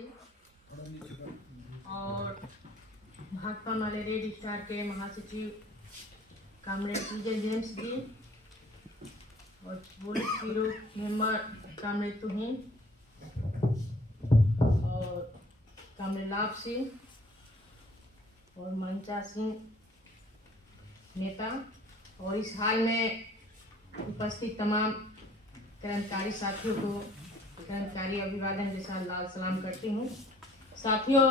जी और भाकपा माले red star के महासचिव कामरेड विजय जेम्स जी और पुलिस ब्यूरो मेंबर कामरेड तुहिन और कामरेड लाभ सिंह और मंचा सिंह नेता और इस हाल में उपस्थित तमाम कर्मचारी साथियों को कर्मचारी अभिवादन के साथ लाल सलाम करती हूँ। साथियों,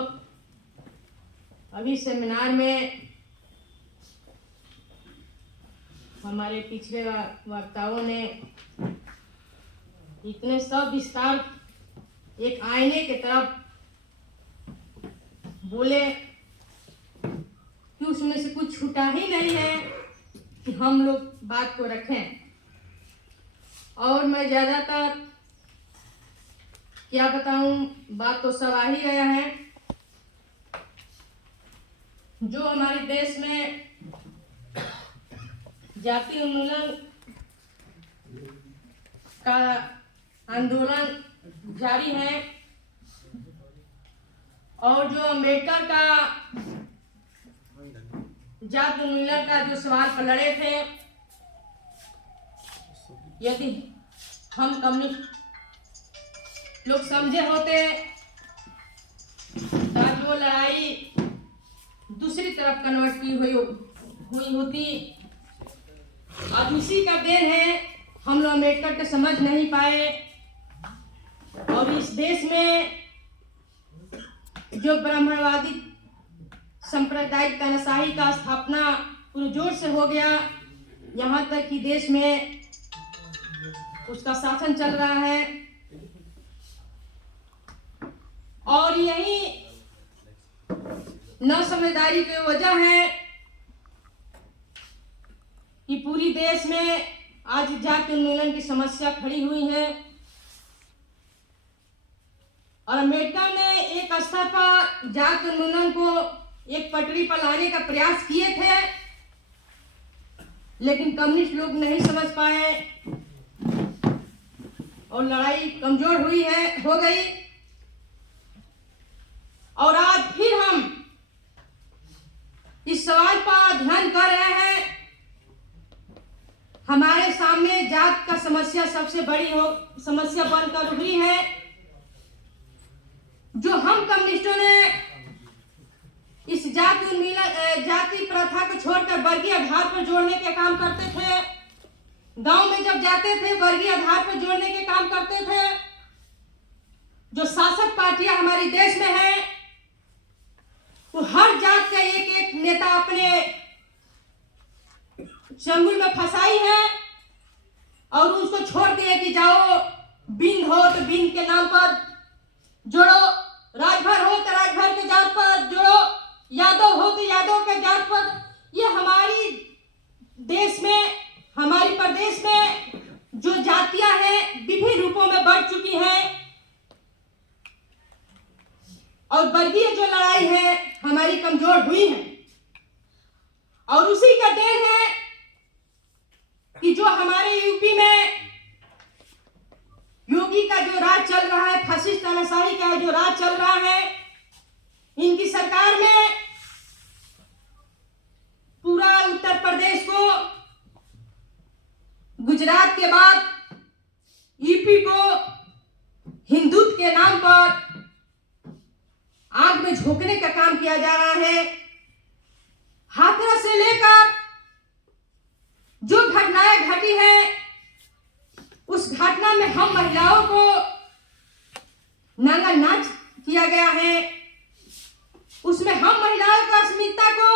अभी सेमिनार में हमारे पिछले वक्ताओं ने इतने सब विस्तार एक आईने की तरफ बोले कि उसमें से कुछ छूटा ही नहीं है कि हम लोग बात को रखें। और मैं ज़्यादातर क्या बताऊं, बात तो सब आ ही गया है। जो हमारे देश में जाति उन्मूलन का आंदोलन जारी है और जो अम्बेडकर का जाति उन्मूलन का जो सवाल पर लड़े थे, यदि हम कम्युनिस्ट लोग समझे होते तो जो लड़ाई दूसरी तरफ कन्वर्ट की हुई होती। अब इसी का देन है, हम लोग अम्बेडकर को समझ नहीं पाए और इस देश में जो ब्राह्मणवादी सांप्रदायिक तानाशाही का स्थापना पूरे जोर से हो गया, यहाँ तक कि देश में उसका शासन चल रहा है। और यही न समझदारी की वजह है कि पूरी देश में आज जाति उन्मूलन की समस्या खड़ी हुई है और अम्बेडकर ने एक स्तर पर जाति उन्मूलन को एक पटरी पर लाने का प्रयास किए थे, लेकिन कम्युनिस्ट लोग नहीं समझ पाए और लड़ाई कमजोर हो गई। और आज फिर हम इस सवाल पर ध्यान कर रहे हैं। हमारे सामने जात का समस्या सबसे बड़ी समस्या बनकर उभरी है। जो हम कम्युनिस्टों ने इस जाति प्रथा को छोड़कर वर्गीय आधार पर जोड़ने के काम करते थे। गांव में जब जाते थे वर्गीय आधार पर जोड़ने के काम करते थे। जो शासक पार्टियां हमारे देश में है वो हर जात का एक एक नेता अपने चंगुल में फंसाई है और उसको छोड़ दिए कि जाओ बिंद हो तो बिंद के नाम पर जोड़ो, राजभर हो तो राजभर के जात पर जोड़ो, यादव हो तो यादव के जात पर। ये हमारी देश में, हमारे प्रदेश में जो जातियां हैं विभिन्न रूपों में बढ़ चुकी हैं और वर्गीय जो लड़ाई है हमारी कमजोर हुई है। और उसी का देन है कि जो हमारे यूपी में योगी का जो राज चल रहा है, फैसिस्ट तानाशाही का जो राज चल रहा है, इनकी सरकार में पूरा उत्तर प्रदेश को गुजरात के बाद यूपी को हिंदुत्व के नाम पर आग में झोंकने का काम किया जा रहा है। हाथरस से लेकर जो घटनाएं घटी है उस घटना में हम महिलाओं को नंगा नाच किया गया है। उसमें हम महिलाओं की अस्मिता को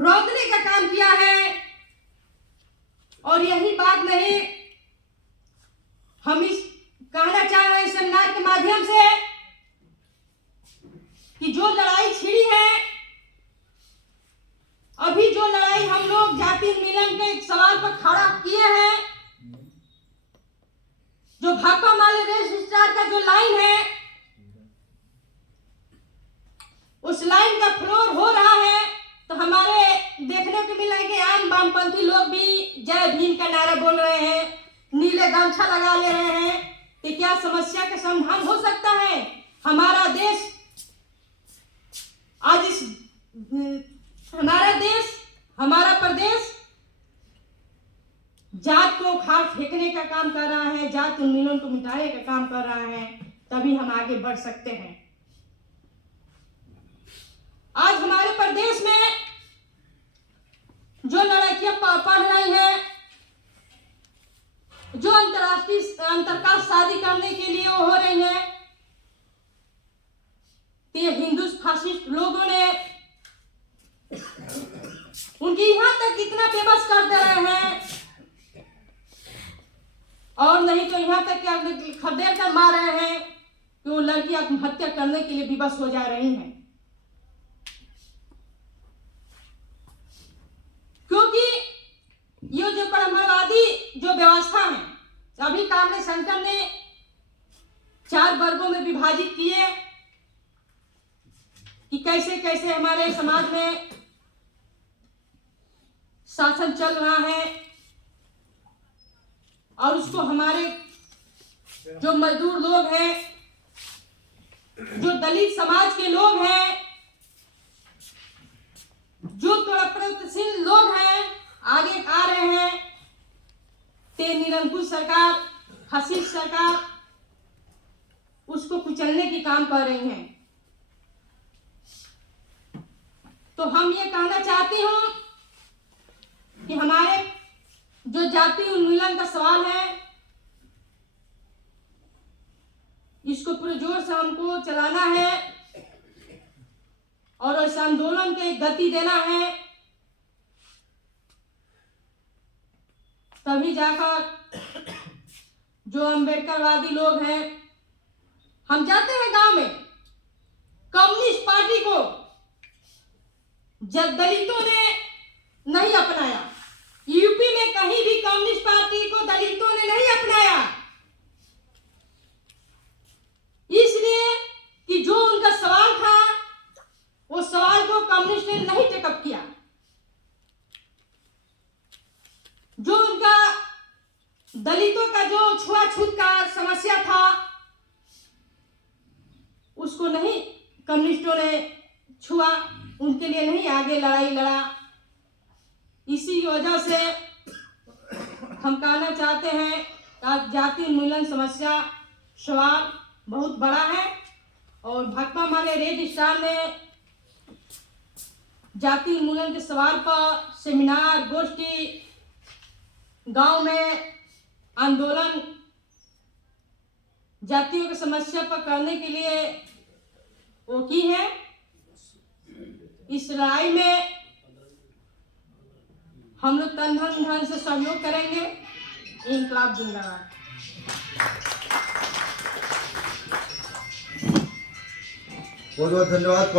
रोकने का काम किया है। और यही बात नहीं, हम इस कहना चाह रहे हैं सेमिनार के माध्यम से कि जो लड़ाई छिड़ी है, अभी जो लड़ाई हम लोग जाति उन्मूलन के सवाल पर खड़ा किए हैं, जो भाकपा माले रेड स्टार का जो लाइन है उस लाइन का फ्लोर हो रहा है तो हमारे देखने को मिला है कि आम वामपंथी लोग भी जय भीम का नारा बोल रहे हैं, नीले गमछा लगा ले रहे हैं। कि क्या समस्या का समाधान हो सकता है? काम कर रहा है, जाति उन्मूलन को मिटाने का काम कर रहा है, तभी हम आगे बढ़ सकते हैं। आज हमारे प्रदेश में जो लड़कियां पढ़ रही हैं, जो अंतरकास्ट शादी करने के लिए हो रही हैं, तो ये हिंदू फासिस्ट लोगों ने उनकी यहां तक इतना बेबस कर दे रहे हैं, और नहीं तो यहां तक खदेड़ कर मार रहे हैं कि वो लड़की आत्महत्या करने के लिए विवश हो जा रही हैं। क्योंकि ये जो परंपरावादी जो व्यवस्था है, अभी कामले शंकर ने 4 वर्गों में विभाजित किए कि कैसे कैसे हमारे समाज में शासन चल रहा है, और उसको हमारे जो मजदूर लोग हैं, जो दलित समाज के लोग हैं, जो प्रगतिशील लोग हैं, आगे आ रहे हैं, ते निरंकुश सरकार, फासिस्ट सरकार उसको कुचलने की काम कर रही हैं। तो हम ये कहना चाहती हूं कि हमारे जो जाति उन्मूलन का सवाल है, इसको पूरे जोर से हमको चलाना है और इस आंदोलन को गति देना है, तभी जाकर जो अम्बेडकरवादी लोग हैं, हम जाते हैं गांव में, कम्युनिस्ट पार्टी को जब दलितों ने नहीं अपनाया, यूपी में कहीं भी कम्युनिस्ट पार्टी को दलितों ने नहीं अपनाया, इसलिए कि जो उनका सवाल था वो सवाल को कम्युनिस्ट ने नहीं टेकअप किया। जो उनका दलितों का जो छुआछूत का समस्या था, उसको नहीं कम्युनिस्टों ने छुआ, उनके लिए नहीं आगे लड़ाई लड़ा। इसी वजह से हम कहना चाहते हैं कि जाति उन्मूलन समस्या सवाल बहुत बड़ा है, और भाकपा माले रेड स्टार ने जाति उन्मूलन के सवाल पर सेमिनार, गोष्ठी, गांव में आंदोलन जातियों की समस्या पर करने के लिए वो की है। इस लड़ाई में हम लोग तन धन से सहयोग करेंगे। इंकलाब जिंदाबाद। बहुत बहुत धन्यवाद।